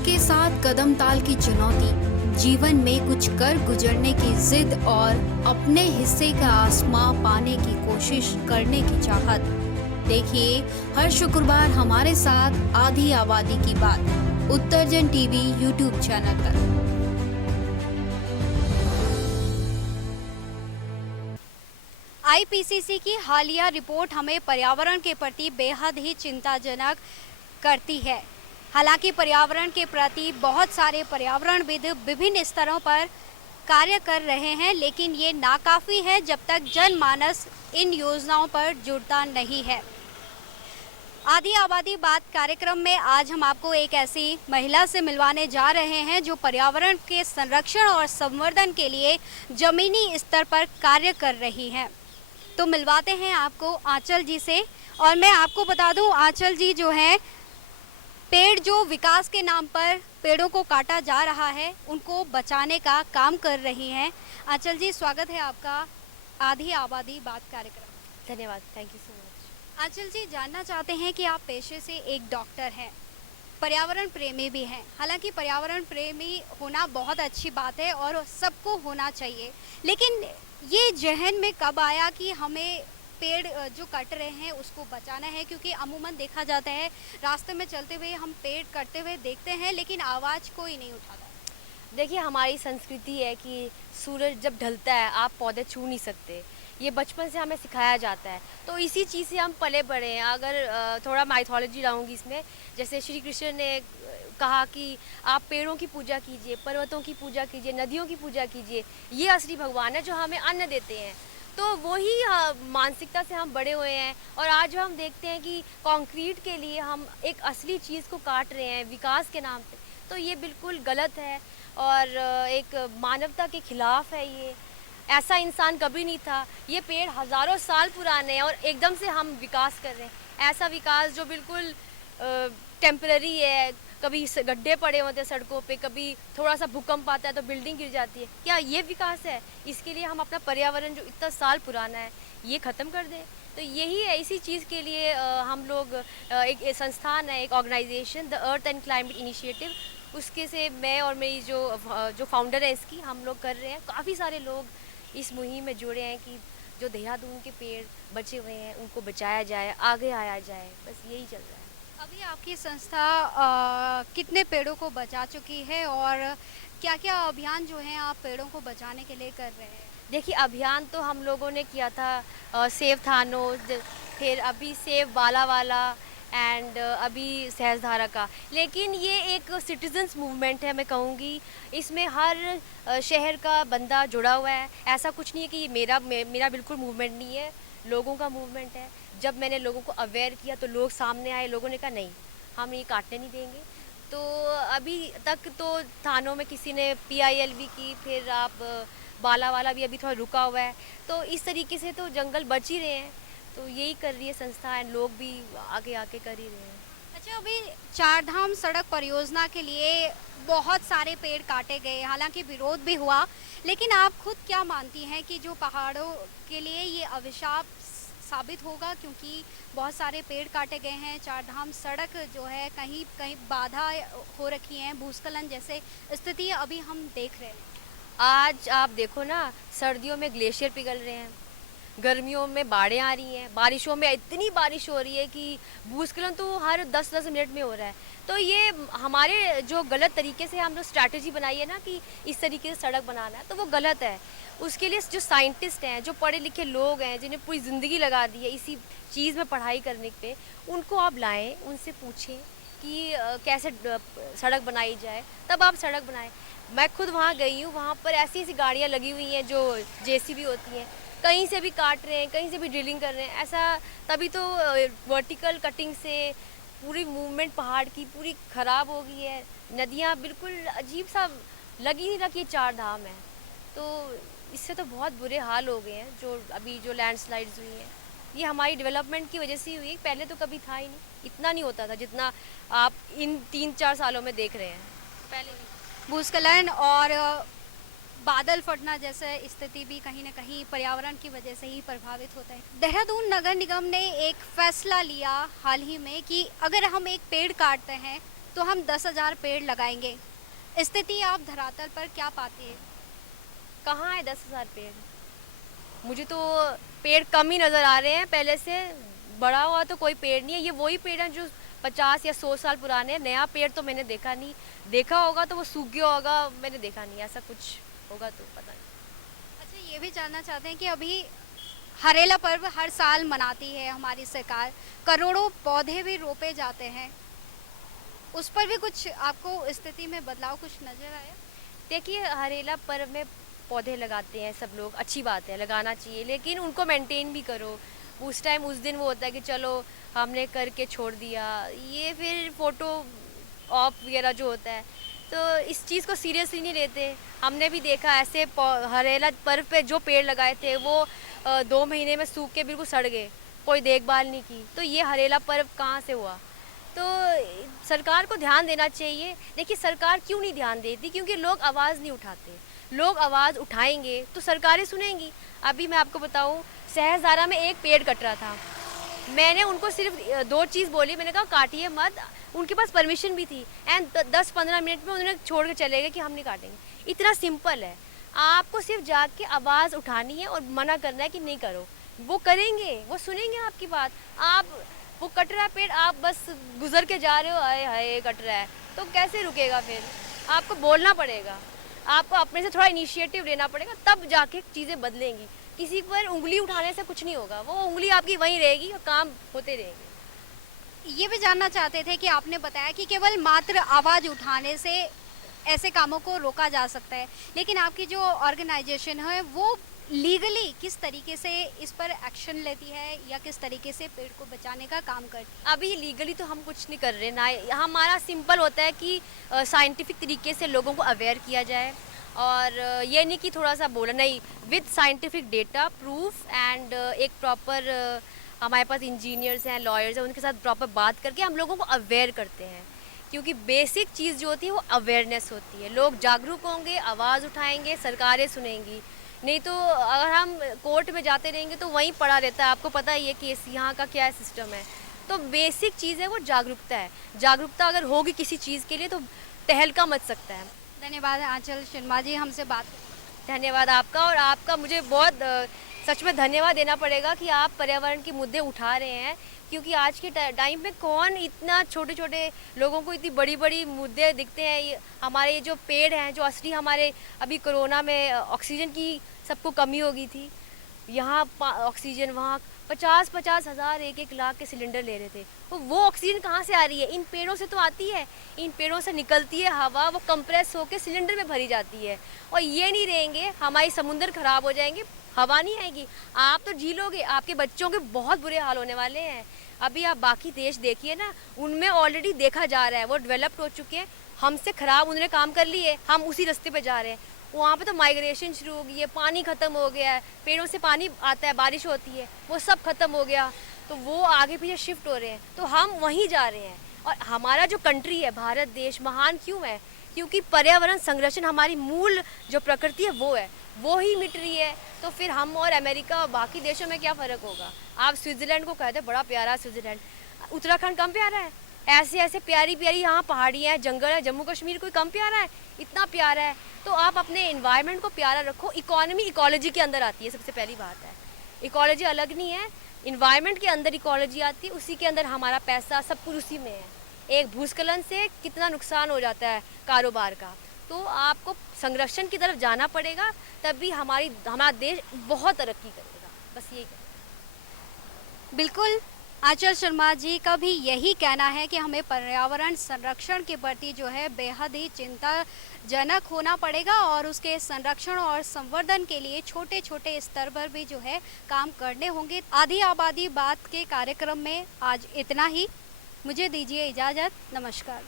के साथ कदम ताल की चुनौती, जीवन में कुछ कर गुजरने की जिद और अपने हिस्से का आसमां पाने की कोशिश करने की चाहत। देखिए हर शुक्रवार हमारे साथ आधी आबादी की बात उत्तरजन टीवी यूट्यूब चैनल पर। आईपीसीसी की हालिया रिपोर्ट हमें पर्यावरण के प्रति बेहद ही चिंताजनक करती है। हालांकि पर्यावरण के प्रति बहुत सारे पर्यावरणविद विभिन्न स्तरों पर कार्य कर रहे हैं, लेकिन ये नाकाफ़ी है जब तक जनमानस इन योजनाओं पर जुड़ता नहीं है। आधी आबादी बात कार्यक्रम में आज हम आपको एक ऐसी महिला से मिलवाने जा रहे हैं जो पर्यावरण के संरक्षण और संवर्धन के लिए जमीनी स्तर पर कार्य कर रही हैं। तो मिलवाते हैं आपको आंचल जी से। और मैं आपको बता दूं, आंचल जी जो है पेड़ जो विकास के नाम पर पेड़ों को काटा जा रहा है उनको बचाने का काम कर रही हैं। आंचल जी, स्वागत है आपका आधी आबादी बात कार्यक्रम। धन्यवाद, थैंक यू सो मच। आंचल जी, जानना चाहते हैं कि आप पेशे से एक डॉक्टर हैं, पर्यावरण प्रेमी भी हैं। हालांकि पर्यावरण प्रेमी होना बहुत अच्छी बात है और सबको होना चाहिए, लेकिन ये जहन में कब आया कि हमें पेड़ जो कट रहे हैं उसको बचाना है? क्योंकि अमूमन देखा जाता है रास्ते में चलते हुए हम पेड़ कटते हुए देखते हैं, लेकिन आवाज़ कोई नहीं उठाता। देखिए, हमारी संस्कृति है कि सूरज जब ढलता है आप पौधे छू नहीं सकते। ये बचपन से हमें सिखाया जाता है, तो इसी चीज़ से हम पले बढ़े हैं। अगर थोड़ा माइथोलॉजी लाऊंगी इसमें, जैसे श्री कृष्ण ने कहा कि आप पेड़ों की पूजा कीजिए, पर्वतों की पूजा कीजिए, नदियों की पूजा कीजिए, ये असली भगवान है जो हमें अन्न देते हैं। तो वही मानसिकता से हम बड़े हुए हैं। और आज हम देखते हैं कि कंक्रीट के लिए हम एक असली चीज़ को काट रहे हैं विकास के नाम पे, तो ये बिल्कुल गलत है और एक मानवता के खिलाफ है। ये ऐसा इंसान कभी नहीं था। ये पेड़ हज़ारों साल पुराने हैं और एकदम से हम विकास कर रहे हैं। ऐसा विकास जो बिल्कुल टेम्पररी है, कभी गड्ढे पड़े होते हैं सड़कों पे, कभी थोड़ा सा भूकंप आता है तो बिल्डिंग गिर जाती है, क्या ये विकास है? इसके लिए हम अपना पर्यावरण जो इतना साल पुराना है ये ख़त्म कर दें? तो यही है, इसी चीज़ के लिए हम लोग एक संस्थान है, एक organisation the earth and climate initiative, उसके से मैं और मेरी जो फाउंडर है इसकी, हम लोग कर रहे हैं। काफ़ी सारे लोग इस मुहिम में जुड़े हैं कि जो देहरादून के पेड़ बचे हुए हैं उनको बचाया जाए, आगे आया जाए, बस यही चल रहा है। अभी आपकी संस्था कितने पेड़ों को बचा चुकी है और क्या क्या अभियान जो हैं आप पेड़ों को बचाने के लिए कर रहे हैं? देखिए, अभियान तो हम लोगों ने किया था सेव थानो, फिर अभी सेव बालावाला एंड अभी सहस्त्रधारा का। लेकिन ये एक सिटीजन्स मूवमेंट है, मैं कहूँगी। इसमें हर शहर का बंदा जुड़ा हुआ है। ऐसा कुछ नहीं है कि ये मेरा बिल्कुल मूवमेंट नहीं है, लोगों का मूवमेंट है। जब मैंने लोगों को अवेयर किया तो लोग सामने आए, लोगों ने कहा नहीं, हम ये काटने नहीं देंगे। तो अभी तक तो थानों में किसी ने PILB की, फिर आप बालावाला भी अभी थोड़ा रुका हुआ है। तो इस तरीके से तो जंगल बच ही रहे हैं। तो यही कर रही है संस्था एंड लोग भी आगे आके कर ही रहे हैं। अच्छा, अभी चार धाम सड़क परियोजना के लिए बहुत सारे पेड़ काटे गए, हालांकि विरोध भी हुआ, लेकिन आप खुद क्या मानती हैं कि जो पहाड़ों के लिए ये अभिशाप साबित होगा? क्योंकि बहुत सारे पेड़ काटे गए हैं, चार धाम सड़क जो है कहीं कहीं बाधा हो रखी है, भूस्खलन जैसे स्थिति अभी हम देख रहे हैं। आज आप देखो ना, सर्दियों में ग्लेशियर पिघल रहे हैं, गर्मियों में बाढ़ें आ रही हैं, बारिशों में इतनी बारिश हो रही है कि भूस्खलन तो हर 10-10 मिनट में हो रहा है। तो ये हमारे जो गलत तरीके से हम जो स्ट्रैटेजी बनाई है ना कि इस तरीके से सड़क बनाना है, तो वो गलत है। उसके लिए जो साइंटिस्ट हैं, जो पढ़े लिखे लोग हैं, जिन्हें पूरी ज़िंदगी लगा दी है इसी चीज़ में पढ़ाई करने पे, उनको आप लाएँ, उनसे पूछें कि कैसे सड़क बनाई जाए, तब आप सड़क बनाएं। मैं खुद वहाँ गई हूँ, वहाँ पर ऐसी ऐसी गाड़ियाँ लगी हुई हैं जो JCB होती हैं, कहीं से भी काट रहे हैं, कहीं से भी ड्रिलिंग कर रहे हैं। ऐसा तभी तो वर्टिकल कटिंग से पूरी मूवमेंट पहाड़ की पूरी ख़राब हो गई है। नदियाँ बिल्कुल अजीब सा लगी नहीं रहा कि 4 धाम है। तो इससे तो बहुत बुरे हाल हो गए हैं। जो अभी जो लैंडस्लाइड्स हुई हैं, ये हमारी डेवलपमेंट की वजह से ही हुई है। पहले तो कभी था ही नहीं, इतना नहीं होता था जितना आप इन 3-4 सालों में देख रहे हैं। पहले भूस्खलन और बादल फटना जैसे स्थिति भी कहीं ना कहीं पर्यावरण की वजह से ही प्रभावित होता है। देहरादून नगर निगम ने एक फैसला लिया हाल ही में कि अगर हम एक पेड़ काटते हैं तो हम 10,000 पेड़ लगाएंगे। स्थिति आप धरातल पर क्या पाते हैं? कहाँ है 10,000 पेड़? मुझे तो पेड़ कम ही नज़र आ रहे हैं, पहले से बड़ा हुआ तो कोई पेड़ नहीं है। ये वही पेड़ हैं जो 50 या 100 साल पुराने हैं। नया पेड़ तो मैंने देखा नहीं, देखा होगा तो वो सूख गया होगा, मैंने देखा नहीं। ऐसा कुछ होगा तो पता नहीं। अच्छा, ये भी जानना चाहते हैं कि अभी हरेला पर्व हर साल मनाती है हमारी सरकार, करोड़ों पौधे भी रोपे जाते हैं, उस पर भी कुछ आपको स्थिति में बदलाव कुछ नज़र आया? देखिए, हरेला पर्व में पौधे लगाते हैं सब लोग, अच्छी बात है, लगाना चाहिए, लेकिन उनको मेंटेन भी करो। उस टाइम उस दिन वो होता है कि चलो हमने करके छोड़ दिया, ये फिर फ़ोटो ऑफ वगैरह जो होता है, तो इस चीज़ को सीरियसली नहीं लेते। हमने भी देखा ऐसे हरेला पर्व पे जो पेड़ लगाए थे वो 2 महीने में सूख के बिल्कुल सड़ गए, कोई देखभाल नहीं की। तो ये हरेला पर्व कहाँ से हुआ? तो सरकार को ध्यान देना चाहिए। देखिए, सरकार क्यों नहीं ध्यान देती? क्योंकि लोग आवाज़ नहीं उठाते। लोग आवाज़ उठाएंगे तो सरकारें सुनेंगी। अभी मैं आपको बताऊं, सहस्त्रधारा में एक पेड़ कट रहा था, मैंने उनको सिर्फ 2 चीज़ बोली, मैंने कहा काटिए मत। उनके पास परमिशन भी थी एंड 10-15 मिनट में उन्होंने छोड़ के चले गए कि हम नहीं काटेंगे। इतना सिंपल है। आपको सिर्फ जाके आवाज़ उठानी है और मना करना है कि नहीं करो, वो करेंगे, वो सुनेंगे आपकी बात। आप वो कट रहा है पेड़, आप बस गुजर के जा रहे हो, हाय हाय कट रहा है, तो कैसे रुकेगा? फिर आपको बोलना पड़ेगा, आपको अपने से थोड़ा इनिशिएटिव लेना पड़ेगा, तब जाके चीज़ें बदलेंगी। किसी पर उंगली उठाने से कुछ नहीं होगा, वो उंगली आपकी वहीं रहेगी और काम होते रहेंगे। ये भी जानना चाहते थे कि आपने बताया कि केवल मात्र आवाज़ उठाने से ऐसे कामों को रोका जा सकता है, लेकिन आपकी जो ऑर्गेनाइजेशन है वो लीगली किस तरीके से इस पर एक्शन लेती है या किस तरीके से पेड़ को बचाने का काम करती है? अभी लीगली तो हम कुछ नहीं कर रहे ना, हमारा सिंपल होता है कि साइंटिफिक तरीके से लोगों को अवेयर किया जाए, और ये नहीं कि थोड़ा सा बोला, नहीं, with scientific data proof and एक प्रॉपर हमारे पास इंजीनियर्स हैं, लॉयर्स हैं, उनके साथ प्रॉपर बात करके हम लोगों को अवेयर करते हैं। क्योंकि बेसिक चीज़ जो होती है वो अवेयरनेस होती है। लोग जागरूक होंगे, आवाज़ उठाएंगे, सरकारें सुनेंगी। नहीं तो अगर हम कोर्ट में जाते रहेंगे तो वहीं पड़ा रहता है। आपको पता ही है केस यहाँ का क्या सिस्टम है। तो बेसिक चीज़ है वो जागरूकता है। जागरूकता अगर होगी किसी चीज़ के लिए तो तहलका मच सकता है। धन्यवाद आंचल शर्मा जी, हमसे बात। धन्यवाद आपका, और आपका मुझे बहुत सच में धन्यवाद देना पड़ेगा कि आप पर्यावरण के मुद्दे उठा रहे हैं। क्योंकि आज के टाइम में कौन इतना छोटे छोटे लोगों को इतनी बड़ी बड़ी मुद्दे दिखते हैं। हमारे ये जो पेड़ हैं, जो असली हमारे, अभी कोरोना में ऑक्सीजन की सबको कमी हो गई थी, यहाँ ऑक्सीजन, वहाँ 50-50 हज़ार 1-1 लाख के सिलेंडर ले रहे थे। तो वो ऑक्सीजन कहाँ से आ रही है? इन पेड़ों से तो आती है। इन पेड़ों से निकलती है हवा, वो कंप्रेस होकर सिलेंडर में भरी जाती है। और ये नहीं रहेंगे, हमारी समुद्र खराब हो जाएंगे, हवा नहीं आएगी, आप तो झीलोगे, आपके बच्चों के बहुत बुरे हाल होने वाले हैं। अभी आप बाकी देश देखिए ना, उनमें ऑलरेडी देखा जा रहा है, वो डेवलप्ड हो चुके हैं। हमसे ख़राब उन्होंने काम कर लिए, हम उसी रास्ते पे जा रहे हैं। वहाँ पे तो माइग्रेशन शुरू हो गई है, पानी ख़त्म हो गया है, पेड़ों से पानी आता है, बारिश होती है, वो सब ख़त्म हो गया, तो वो आगे पीछे शिफ्ट हो रहे हैं, तो हम वहीं जा रहे हैं। और हमारा जो कंट्री है, भारत देश महान क्यों है? क्योंकि पर्यावरण संरक्षण हमारी मूल जो प्रकृति है वो है, वो ही मिट रही है। तो फिर हम और अमेरिका और बाकी देशों में क्या फ़र्क होगा? आप स्विट्ज़रलैंड को कहते हैं बड़ा प्यारा स्विट्ज़रलैंड, उत्तराखंड कम प्यारा है? ऐसे ऐसे प्यारी प्यारी यहाँ पहाड़ियाँ हैं, जंगल है, जम्मू कश्मीर कोई कम प्यारा है? इतना प्यारा है। तो आप अपने इन्वायरमेंट को प्यारा रखो। इकोनॉमी इकोलॉजी के अंदर आती है, सबसे पहली बात है। इकोलॉजी अलग नहीं है, इन्वायरमेंट के अंदर इकोलॉजी आती है, उसी के अंदर हमारा पैसा सब कुछ उसी में है। एक भूस्खलन से कितना नुकसान हो जाता है कारोबार का, तो आपको संरक्षण की तरफ जाना पड़ेगा, तभी हमारा देश बहुत तरक्की करेगा। बस यही कहना। बिल्कुल, आंचल शर्मा जी का भी यही कहना है कि हमें पर्यावरण संरक्षण के प्रति जो है बेहद ही चिंताजनक होना पड़ेगा और उसके संरक्षण और संवर्धन के लिए छोटे छोटे स्तर पर भी जो है काम करने होंगे। आधी आबादी बात के कार्यक्रम में आज इतना ही। मुझे दीजिए इजाज़त। नमस्कार।